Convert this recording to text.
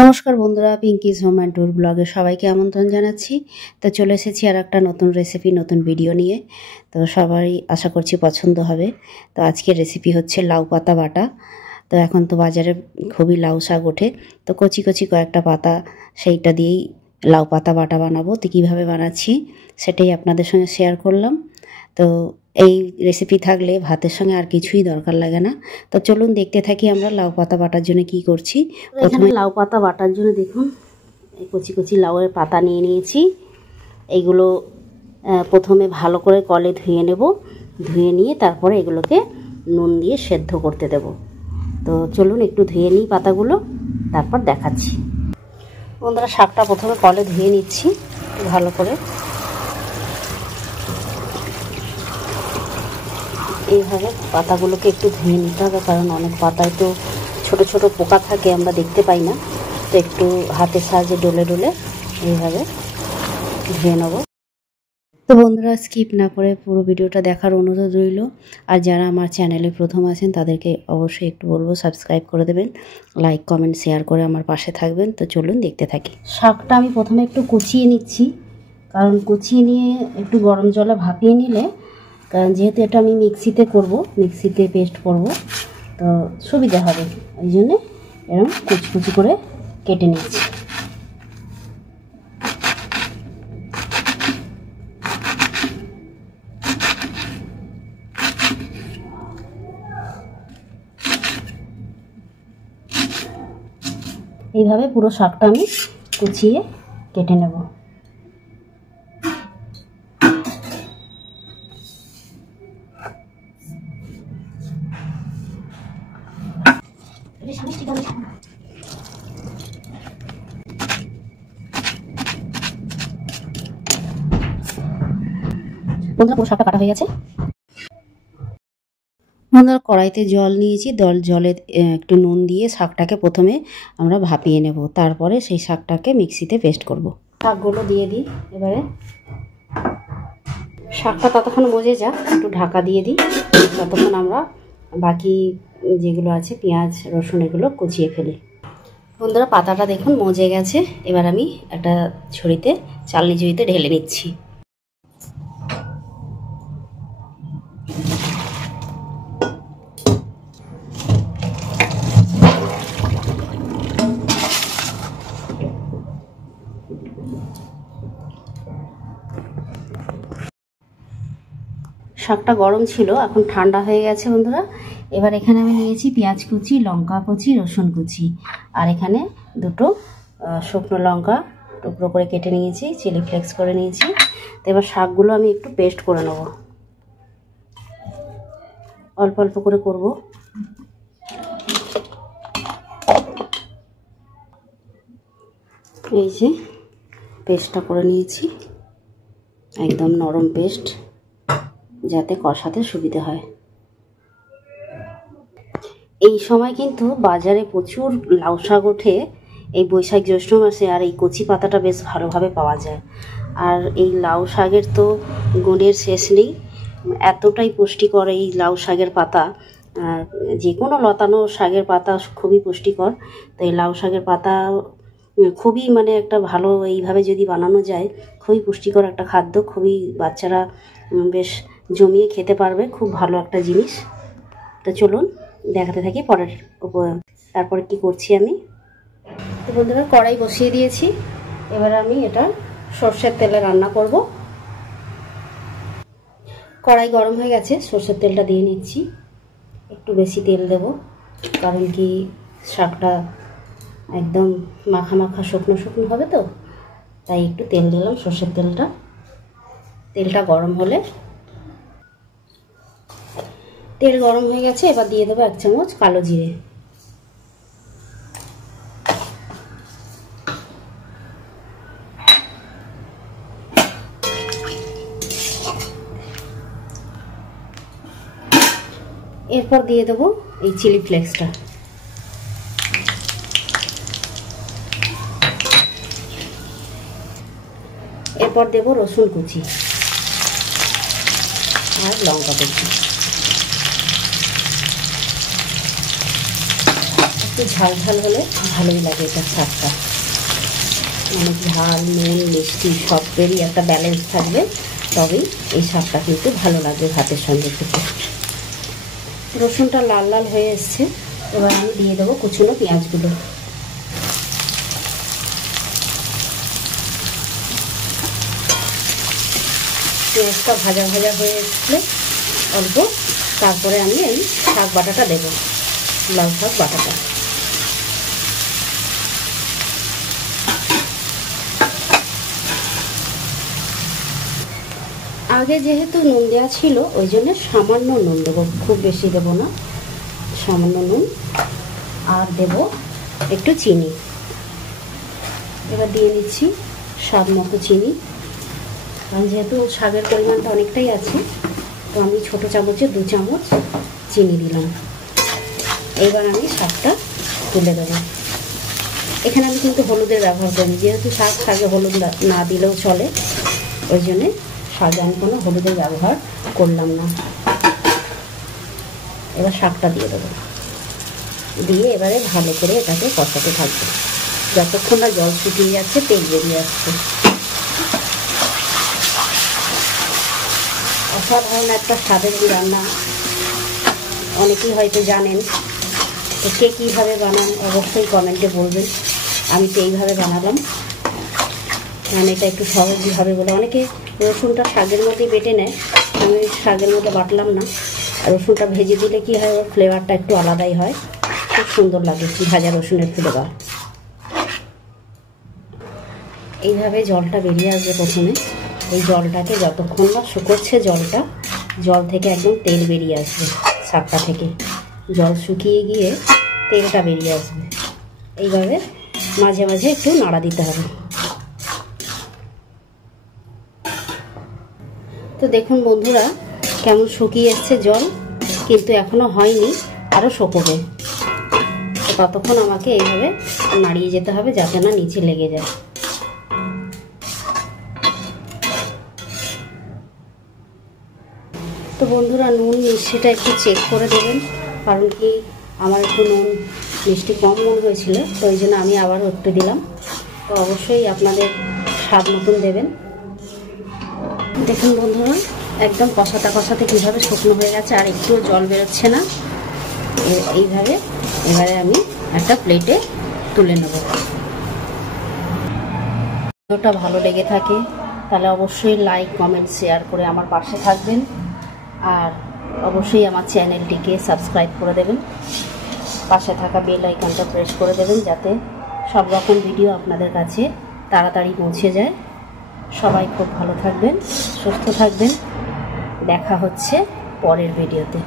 নমস্কার বন্ধুরা, পিঙ্কিজ home and tour ব্লগে সবাইকে আমন্ত্রণ জানাচ্ছি। তো চলে এসেছি আর একটা নতুন রেসিপি, নতুন ভিডিও নিয়ে। তো সবাই আশা করছি পছন্দ হবে। তো আজকের রেসিপি হচ্ছে লাউ পাতা বাটা। তো এখন তো বাজারে খুবই লাউ শাক ওঠে, তো কচি কচি কয়েকটা পাতা, সেইটা দিয়েই লাউ পাতা বাটা বানাবো। তো কীভাবে বানাচ্ছি সেটাই আপনাদের সঙ্গে শেয়ার করলাম। তো এই রেসিপি থাকলে ভাতের সঙ্গে আর কিছুই দরকার লাগে না। তো চলুন দেখতে থাকি আমরা লাউ পাতা বাটার জন্য কি করছি। প্রথমে লাউ পাতা বাটার জন্য দেখুন এই কচি কচি লাউয়ের পাতা নিয়ে নিয়েছি। এইগুলো প্রথমে ভালো করে কলে ধুয়ে নেব, ধুয়ে নিয়ে তারপরে এগুলোকে নুন দিয়ে সেদ্ধ করতে দেব। তো চলুন একটু ধুয়ে নিই পাতাগুলো, তারপর দেখাচ্ছি। বন্ধুরা, শাকটা প্রথমে কলে ধুয়ে নিচ্ছি ভালো করে। এইভাবে পাতাগুলোকে একটু ধুয়ে নিতে হবে, কারণ অনেক পাতায় তো ছোট ছোট পোকা থাকে, আমরা দেখতে পাই না। তো একটু হাতের সাহায্যে ডলে ডলে এইভাবে ধুয়ে নেব। তো বন্ধুরা, স্কিপ না করে পুরো ভিডিওটা দেখার অনুরোধ রইল। আর যারা আমার চ্যানেলে প্রথম আছেন তাদেরকে অবশ্যই একটু বলবো সাবস্ক্রাইব করে দেবেন, লাইক কমেন্ট শেয়ার করে আমার পাশে থাকবেন। তো চলুন দেখতে থাকি। শাকটা আমি প্রথমে একটু কুচিয়ে নিচ্ছি, কারণ কুচিয়ে নিয়ে একটু গরম জলে ভাপিয়ে নিলে, কারণ যেহেতু এটা আমি মিক্সিতে করব, মিক্সিতে পেস্ট করব, তো সুবিধা হবে, ওই জন্যে এরকম কুচি কুচি করে কেটে নিচ্ছি। এইভাবে পুরো শাকটা আমি কুচিয়ে কেটে নেব। বন্ধুরা, পুরো শাকটা কাটা হয়ে গেছে। বন্ধুরা, কড়াইতে জল নিয়েছি, জলে একটু নুন দিয়ে শাকটাকে প্রথমে আমরা ভাপিয়ে নেব, তারপরে সেই শাকটাকে মিক্সিতে পেস্ট করব। শাকগুলো দিয়ে দিই এবারে। শাকটা ততক্ষণ মজে যাক, একটু ঢাকা দিয়ে দিই, ততক্ষণ আমরা বাকি যেগুলো আছে পেঁয়াজ রসুন এগুলো কুচিয়ে ফেলি। বন্ধুরা, পাতাটা দেখুন মজে গেছে। এবার আমি একটা ঝুড়িতে, চালনি ঝুড়িতে ঢেলে নিচ্ছি। শাকটা গরম ছিল, এখন ঠান্ডা হয়ে গেছে বন্ধুরা। এবার এখানে আমি নিয়েছি পেঁয়াজ কুচি, লঙ্কা কুচি, রসুন কুচি, আর এখানে দুটো শুকনো লঙ্কা টুকরো করে কেটে নিয়েছি, চিলি ফ্লেক্স করে নিয়েছি। তো এবার শাকগুলো আমি একটু পেস্ট করে নেব, অল্প অল্প করে করব। এই যে পেস্টটা করে নিয়েছি, একদম নরম পেস্ট, যাতে কষাতে সুবিধা হয়। এই সময় কিন্তু বাজারে প্রচুর লাউ শাক ওঠে, এই বৈশাখ জ্যৈষ্ঠ মাসে, আর এই কচি পাতাটা বেশ ভালোভাবে পাওয়া যায়। আর এই লাউ শাকের তো গুণের শেষ নেই, এতটাই পুষ্টিকর এই লাউ শাকের পাতা। যে কোনো লতানো শাকের পাতা খুবই পুষ্টিকর। তো এই লাউ শাকের পাতা খুবই একটা ভালো, এইভাবে যদি বানানো যায় খুবই পুষ্টিকর একটা খাদ্য, খুবই বাচ্চারা বেশ জমিয়ে খেতে পারবে, খুব ভালো একটা জিনিস। তো চলুন দেখাতে থাকি পরের তারপরে কি করছি আমি। তো বন্ধুরা, কড়াই বসিয়ে দিয়েছি, এবার আমি এটা সর্ষের তেলে রান্না করব। কড়াই গরম হয়ে গেছে, সর্ষের তেলটা দিয়ে নিচ্ছি। একটু বেশি তেল দেব, কারণ কি শাকটা একদম মাখা মাখা শুকনো শুকনো হবে, তো তাই একটু তেল দিলাম, সর্ষের তেলটা। তেলটা গরম হলে, তেল গরম হয়ে গেছে, এবার দিয়ে দেবো 1 চামচ কালো জিরে। এরপর দিয়ে দেবো এই চিলি ফ্লেক্সটা। এরপর দেবো রসুন কুচি আর লঙ্কা কুচি। একটু ঝাল ঝাল হলে ভালোই লাগে এটা শাকটা, মানে ঝাল নুন মিষ্টি সবেরই একটা ব্যালেন্স থাকবে, তবেই এই শাকটা কিন্তু ভালো লাগবে ভাতের সঙ্গে খেতে। রসুনটা লাল লাল হয়ে এসছে, এবার আমি দিয়ে দেবো কুচনো পেঁয়াজগুলো। পেঁয়াজটা ভাজা ভাজা হয়ে আসলে অল্প, তারপরে আমি এই শাক বাটাটা দেবো, লাউ শাক বাটাটা। আগে যেহেতু নুন দেওয়া ছিল ওই জন্য সামান্য নুন দেবো, খুব বেশি দেবো না, সামান্য নুন। আর দেব একটু চিনি। এবার দিয়ে নিচ্ছি স্বাদ মতো চিনি, কারণ যেহেতু শাকের পরিমাণটা অনেকটাই আছে, তো আমি ছোটো চামচে 2 চামচ চিনি দিলাম। এইবার আমি শাকটা তুলে দেবো। এখানে আমি কিন্তু হলুদের ব্যবহার করি, যেহেতু শাকে হলুদ না দিলেও চলে, ওই জন্যে শাকে আমি কোনো হলুদের ব্যবহার করলাম না। এবার শাকটা দিয়ে দেবো, দিয়ে এবারে ভালো করে এটাকে কষাতে থাকবে যতক্ষণ না জল শুকিয়ে যাচ্ছে, তেল বেরিয়ে আসছে। অসাধারণ একটা স্বাদের রান্না, অনেকেই হয়তো জানেন, তো কে কীভাবে বানান অবশ্যই কমেন্টে বলবেন। আমি তো এইভাবে বানালাম, কারণ এটা একটু সহজই হবে বলে। অনেকে রসুনটা শাকের মধ্যেই বেটে নেয়, আমি শাকের মধ্যে বাটলাম না। রসুনটা ভেজে দিলে কি হয়, ওর ফ্লেভারটা একটু আলাদাই হয়, খুব সুন্দর লাগে ভাজা রসুনের ফ্লেভার। এইভাবে জলটা বেরিয়ে আসবে প্রথমে, এই জলটাকে যতক্ষণ না শুকোচ্ছে জলটা, জল থেকে একদম তেল বেরিয়ে আসবে, শাকটা থেকে জল শুকিয়ে গিয়ে তেলটা বেরিয়ে আসবে। এইভাবে মাঝে মাঝে একটু নাড়া দিতে হবে। তো দেখুন বন্ধুরা কেমন শুকিয়ে এসছে জল, কিন্তু এখনো হয়নি, আরও শুকোবে। তো ততক্ষণ আমাকে এইভাবে নাড়িয়ে যেতে হবে যাতে না নিচে লেগে যায়। তো বন্ধুরা নুন মিষ্টিটা একটু চেক করে দেবেন, কারণ কি আমার একটু নুন মিষ্টি কম মনে হয়েছিল, তো ওই জন্য আমি আবারও একটু দিলাম। তো অবশ্যই আপনাদের স্বাদ মতন দেবেন। দেখুন বন্ধুরা একদম কষাতে কষাতে কীভাবে শুকনো হয়ে গেছে, আর একটুও জল বেরোচ্ছে না। এইভাবে এবারে আমি একটা প্লেটে তুলে নেব। ভিডিওটা ভালো লেগে থাকে তাহলে অবশ্যই লাইক কমেন্ট শেয়ার করে আমার পাশে থাকবেন, আর অবশ্যই আমার চ্যানেলটিকে সাবস্ক্রাইব করে দেবেন, পাশে থাকা বেল আইকনটা প্রেস করে দেবেন যাতে সব রকম ভিডিও আপনাদের কাছে তাড়াতাড়ি পৌঁছে যায়। সবাই খুব ভালো থাকবেন, সুস্থ থাকবেন, দেখা হচ্ছে পরের ভিডিওতে।